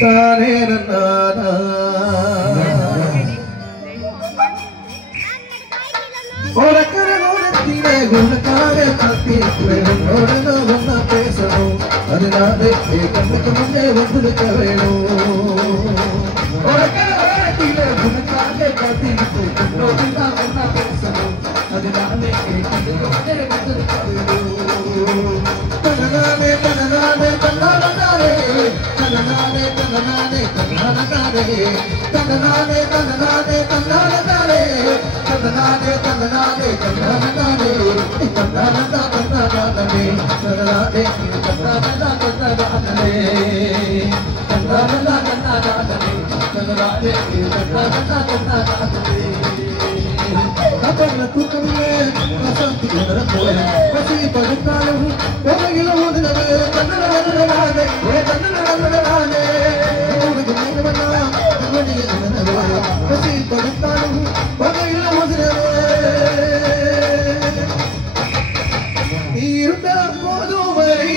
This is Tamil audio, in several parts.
தானே நானா உனக்கரத்திலே உனக்காக காத்திருக்கிறேன் பேசணும் அதனாலே கண்ணுக்கு முன்னே வந்திருக்க வேணும் உனக்கரத்திலே உனக்காக காத்திருக்கிறேன் பேசணும் அதனாலே கண்ணுக்கு முன்னே வந்திருக்க வேணும் தனநானே தனநானே தனநானே தனநானே தனநானே தனநானே தனநானே தனநானே தனநானே தனநானே தனநானே தனநானே தனநானே தனநானே தனநானே தனநானே தனநானே தனநானே அப்பன தூக்கமே வசந்தி வரப்போய் பசி படுத்தாலும் போகையில ஓதுனவே தன்னனே தன்னனே உனக்கு நேரமெல்லாம் வழியில் வந்தவே பசி படுத்தாலும் போகையில ஓதுனவே இருந்த போதும் வரை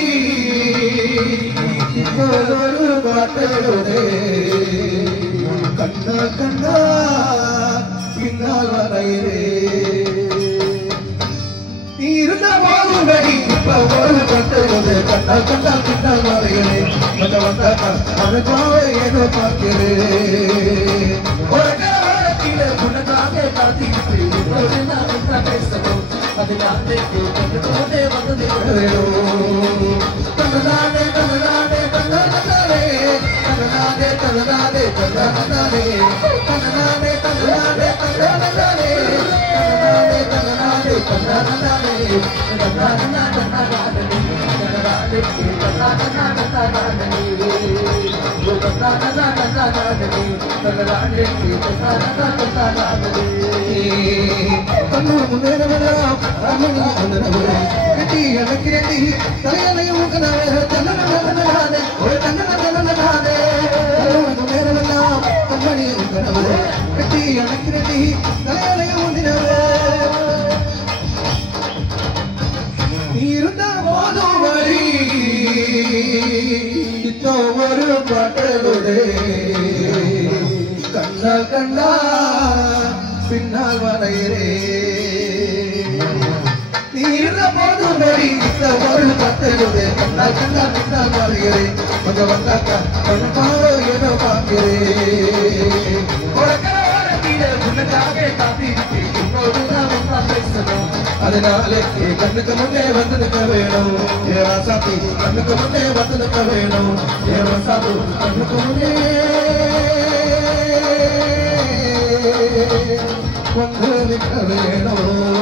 இப்போதொரு பாட்டோடே கண்ணா கண்ணா பின்னால் வரையிலே இருந்த போதும் வரை இப்ப ஒரு பாட்டோடே கண்ணா கண்ணா பின்னால் வரையிலே மத வந்தாக்கா அவனுக்காக ஏதோ பார்க்கிறேன் உலகத்திலே உனக்காக காத்திருப்பேன் இப்போது நான் என்ன பேசணும் அதனாலே கண்ணுக்கோடே வந்தது தனநானே தனநானே தனநானே தனநானே தனநானே தனநானே தனநானே தனநானே தனநானே தனநானே தனநானே இருந்த போதும் வரி ஒரு பாட்டோடே கண்ணா கண்ணா பின்னால் வரையிலே இருந்த போதும் வரி ஒரு பாட்டோடே கண்ணா கண்ணா பின்னால் வரையிலே கொஞ்சம் வந்தாக்கா கண்பாரோ ஏதோ பார்க்கிறேன் உனக்காக காத்திருப்பேன் இப்போது நான் பேசணும் அதனாலே கண்ணுக்கு முன்னே வந்து நிற்க வேணும் ஏ ராசாத்தி கண்ணுக்கு முன்னே வந்து நிற்க வேணும் ஏ ராசாத்து கண்ணுக்கு முன்னே வந்து நிற்க வேணும்